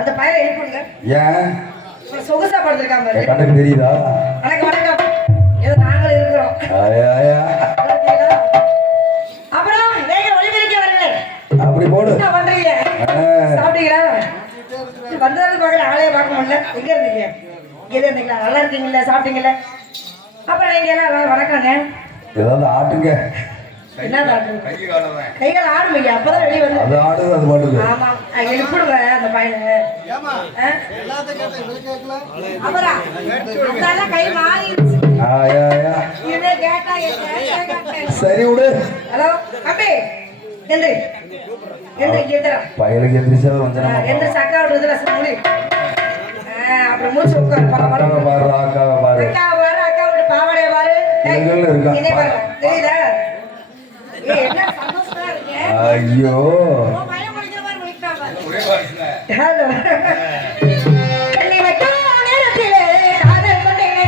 அந்த பையனை எழுப்புங்க. ஏன் சொகுசா படுத்திருக்காங்க பாரு. கண்ணுக்கு தெரியுதா? வணக்கம் வணக்கம். ஏதோ நாங்களும் இருக்கிறோம். அப்புறம் வேக ஒளிபெருக்க வரல. அப்படி போடு. என்ன பண்றீங்க? சாப்பிட்டீங்களா? வந்ததுக்கு பார்க்கல ஆளைய பார்க்க முடியல. எங்க இருந்தீங்க? இங்க இருந்தீங்களா? நல்லா இருக்கீங்களா? சாப்பிட்டீங்களா? அப்புறம் நீங்க எல்லாம் வணக்கங்க. ஏதாவது ஆட்டுங்க. என்ன கைகள் ஆடுமையா? அப்பதான் வெளியே வந்து அது ஆடுது அது பாட்டுது. ஆமா எழுப்பிடுங்க அந்த பையனை. அப்புறம் அதெல்லாம் கை மாறிடுச்சு. சரி விடு. ஹலோ தம்பி எந்திரி எந்திரி எந்திரா. பையனுக்கு எந்திரிச்சா வந்தனா எந்திரி சக்கா விடுறதுல முடி. அப்புறம் மூச்சு உட்காரு. அக்காவை பாரு அக்காவை பாரு. அக்காவை பாரு அக்கா விட்டு பாவாடைய பாரு. இதே பாரு தெரியுதா? என்ன சந்தோஷமா இருக்கு. ஐயோ பையன் முடிக்கிற மாதிரி முடிக்கிறா பாரு. ஹலோ கண்ணி வைக்கும் நேரத்திலே காதல் கொண்டேனே.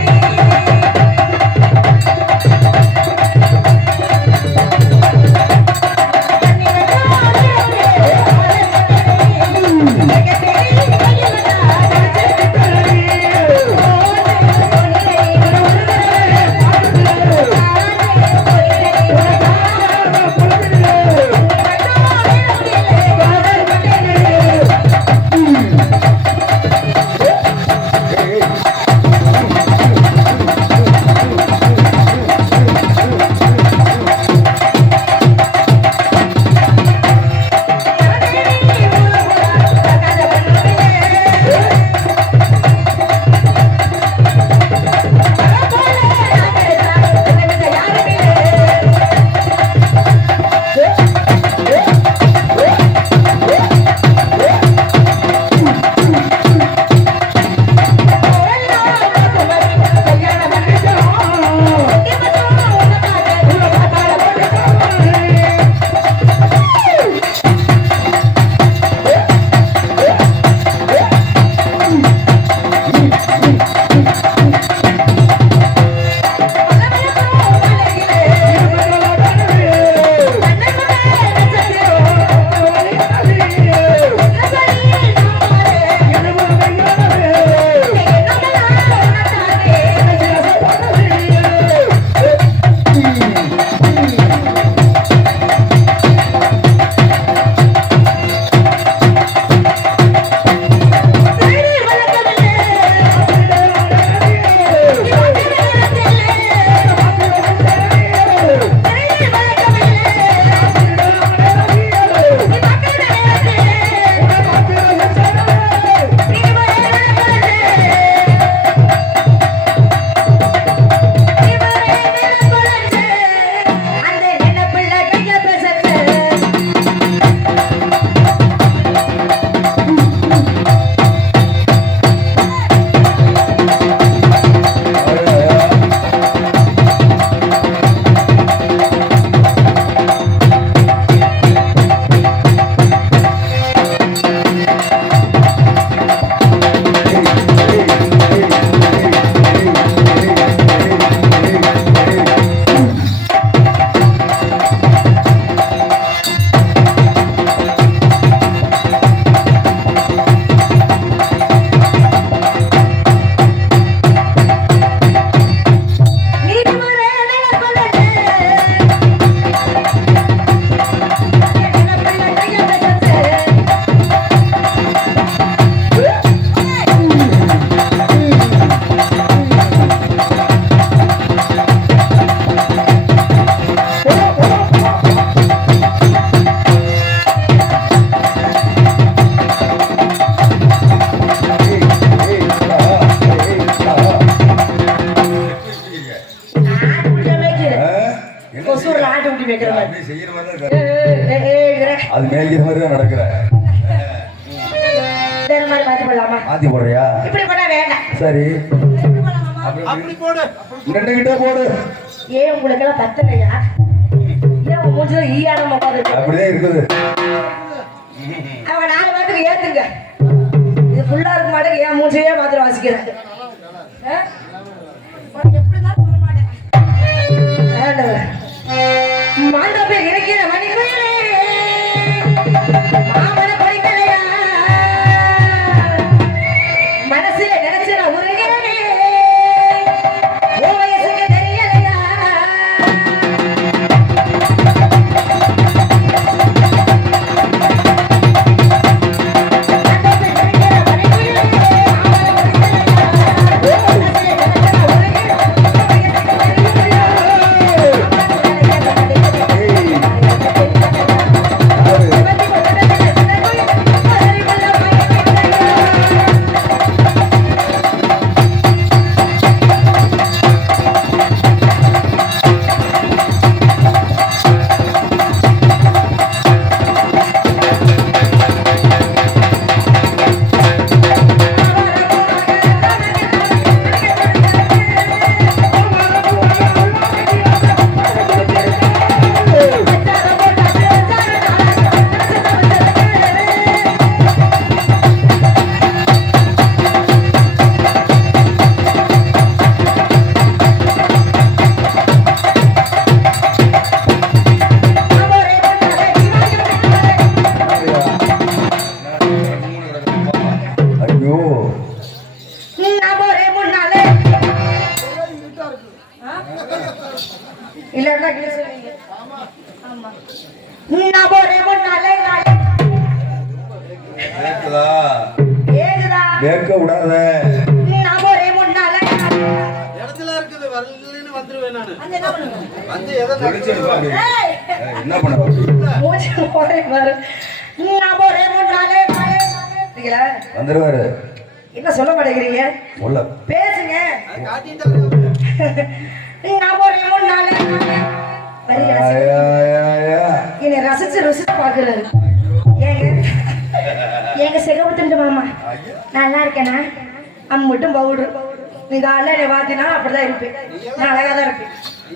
அது மேய்க்கிற மாதிரி தான் நடக்கிற. மாத்தி போடுறியா? இப்படி போட்டா வேண்டாம். சரி அப்படி போடு. ரெண்டு கிட்ட போடு. ஏன் உங்களுக்கு எல்லாம் பத்தலையா? ஏன் உங்க மூஞ்சில ஈயாடம் உட்காந்து அப்படியே இருக்குது. அவங்க 4 மாட்டுக்கு ஏத்துங்க. இது ஃபுல்லா இருக்க மாட்டேங்க. ஏன் மூஞ்சியே மாத்திரம் வாசிக்கிறேன். எப்படிதான் சொல்ல மாட்டேன். மாண்டப்பே இருக்கிற மணிக்குயிலே மாமன படிக்கலையா மனசுல நினைச்சு நான் உருகிறேனே வயசுக்கு தெரியலையா ஐயோ இல்லன்னா கிழிச்சுவீங்க. ஆமா. நான் ஒரே முன்னாலே கேக்குதா? கேக்குதா? கேட்க விடாத. நான் ஒரே முன்னாலே இடத்துல இருக்குது வரலன்னு வந்துருவேன் நானு. வந்து என்ன பண்ணுவீங்க? வந்து எதை தெரிஞ்சிருப்பா அப்படி. ஏய், என்ன பண்ண பாப்பி? மூஞ்சி போறே பாரு. நான் ஒரே முன்னாலே இருக்கீங்களா? வந்துருவாரு. என்ன சொல்ல மாட்டேங்கிறீங்க? உள்ள பேசுங்க. காட்டிட்டாரு. நான் ஒரே முன்னாலே வரீங்களா? என்னை ரசிச்சு ருசிச்சு பாக்குறாரு. ஏங்க எங்க சிகப்பு மாமா நல்லா இருக்கேனா? அம்மட்டும் பவுடர் நீ காலைல என்னை பார்த்தீங்கன்னா அப்படிதான் இருப்பேன். நான் அழகா தான் இருப்பேன்.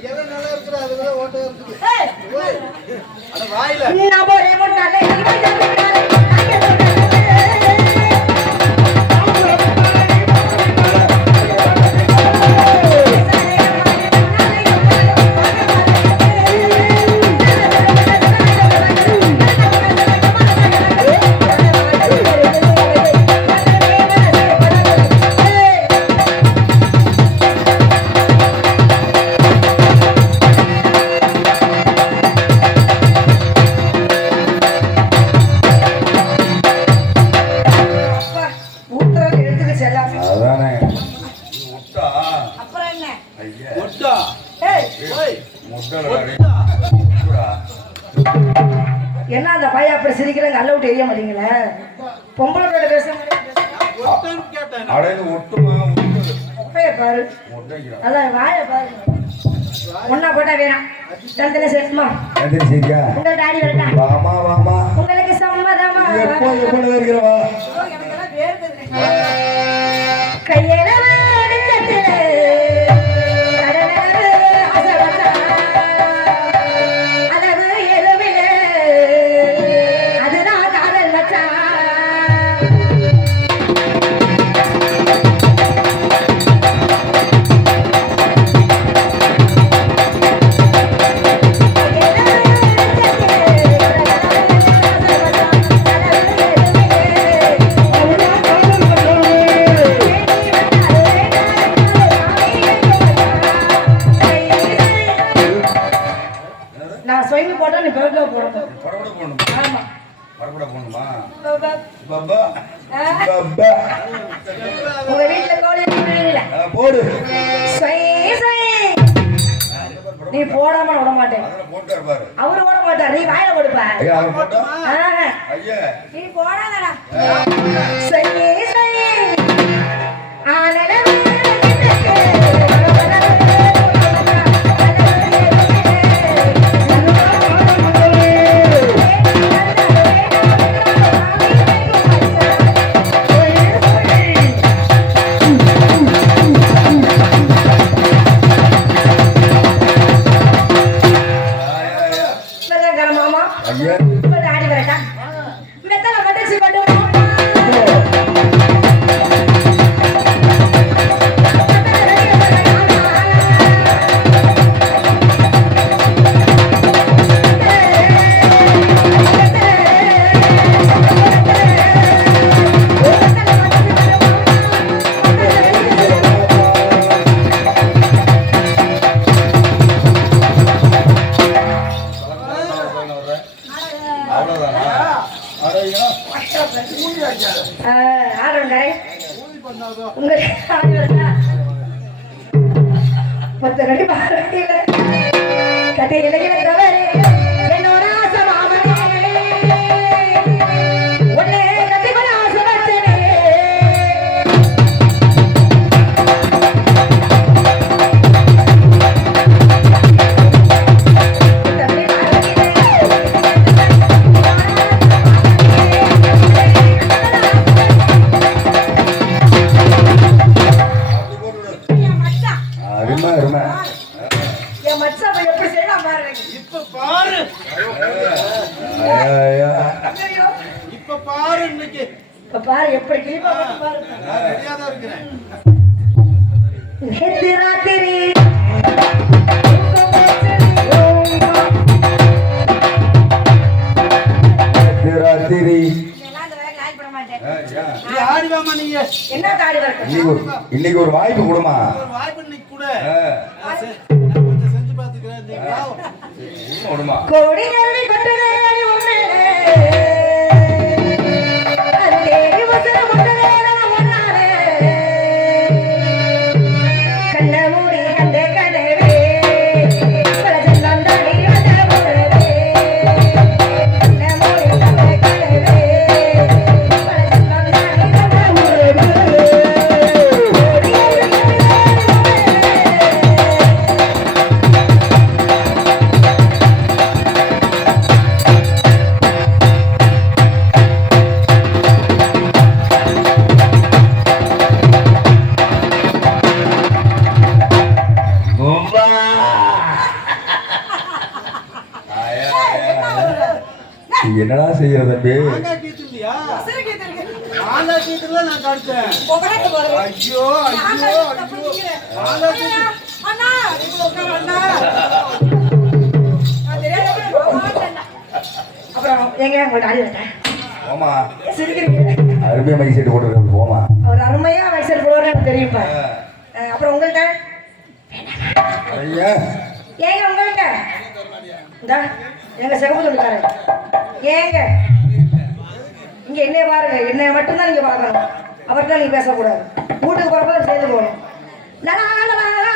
எல்லாம் நல்லா இருக்குது அதுதான் ஓட்ட இருக்குது. ஏய், ஓய், அட வாயில நான் ஒரே முன்னாலே அதானே முட்டா. அப்புறம் என்ன? ஐயா ஒட்டா. ஏய், ஓய், முட்டை என்ன அந்த பையன் அப்படி சிரிக்கிறாங்க? அல்ல விட்டு எரிய மாட்டீங்களே. பொம்பளை கூட பேச ஒட்டான்னு கேட்டேன். அடையில ஒட்டுமா முட்டையை பாரு. முட்டைக்கிறா. அதான் வாயை பாரு. ஒன்னா போட்டா வேணாம். தந்தனை சேர்த்துமா? எந்திரி சரியா? உங்க டாடி வரட்டா? வாமா வாமா. உங்களுக்கு சம்மதமா? எப்போ எப்போ இருக்கிறவா? எனக்கெல்லாம் வேர்க்குது. கையில அடிச்சத்திலே கடலளவு ஆசை வச்சா. அளவு எதுவிலே அதுதான் காதல் மச்சான். நான் சொயங்கி போட்டா நீ பிறகு போடணும். படபட போகணுமா? ஆமா. படபட போகணுமா? பாபா. பப்பா ஆ. பப்பா. உங்க வீட்டுல கோழி இல்ல? போடு. சொய், சொய். நீ போடாம விட மாட்டேன். அதெல்லாம் போட்டாரு பாரு. அவரு போட மாட்டார். நீ வாயில கொடுப்ப. ஐயா அவன் போட்டா? ஆஹா. ஐயா நீ போடாதடா. சொய், சொய். ஆனடவே. ஐயா இப்ப ஆடி வரட்டா மெத்தல மடிச்சு கொண்டு அவ்வளவுதானா அடையா ஆடுங்க ஊதி பண்ணாதோ உங்க ஆடி வரட்டா 10 அடி பாறையில கட்டி இலகில தவறே என்னோட ஆசை மாமனே உன்னை கட்டிக்கொள்ள ஆசை வச்சனே அப்படி போட்டு அருமை அருமை என் மச்சான் போய் எப்படி செய்யலாம் பாருங்க இப்ப பாரு ஐயா இப்ப பாரு இன்னைக்கு இப்ப பாரு எப்படி கிளிப்பா போட்டு பாரு நான் ரெடியா தான் இருக்கிறேன் நேத்து ராத்திரி ராத்திரி நீ ஆடி வாமா நீங்க என்ன தாடி வரட்டும் இன்னைக்கு ஒரு வாய்ப்பு கொடுமா ஒரு வாய்ப்பு இன்னைக்கு கூட ஆ, நான் கொஞ்சம் செஞ்சு பாத்துக்கிறேன் நீங்க வா. கொடுமா கோடி நெருடி கொட்டதே உண்மையிலே அது தேடி வசன முட்டதே ஒன்னாலே கண்ண மூடி கண்டே கனவே பல ஜென்மம் தாண்டி வந்த உறவே கண்ண மூடி கண்டே கனவே பல ஜென்மம் தாண்டி வந்த உறவே கோடி நெருடி என்னடா செய்யற தம்பி மாங்காய் கீத்துலையா மாங்காய் கீத்துல நான் கடிச்சேன் ஐயோ ஐயோ ஐயோ மாங்காய் கீத்து அப்புறம் எங்க உங்கள்ட்ட ஆடி வரட்டேன் போமா சிரிக்கிறீங்க அருமையா மைக் செட்டு போட்டு போமா அவர் அருமையா வயசு போடுறது எனக்கு தெரியுப்பா அப்புறம் உங்கள்ட்ட ஐயா ஏங்க உங்கள்ட்ட இந்தா எங்க சிகப்பு சொல்லிக்காரு ஏங்க இங்க என்னைய பாருங்க என்னைய மட்டும்தான் நீங்க பார்க்கணும் அவர்கிட்ட நீங்க பேசக்கூடாது வீட்டுக்கு போறப்ப சேர்ந்து போகணும் லலா, லலா, லலா,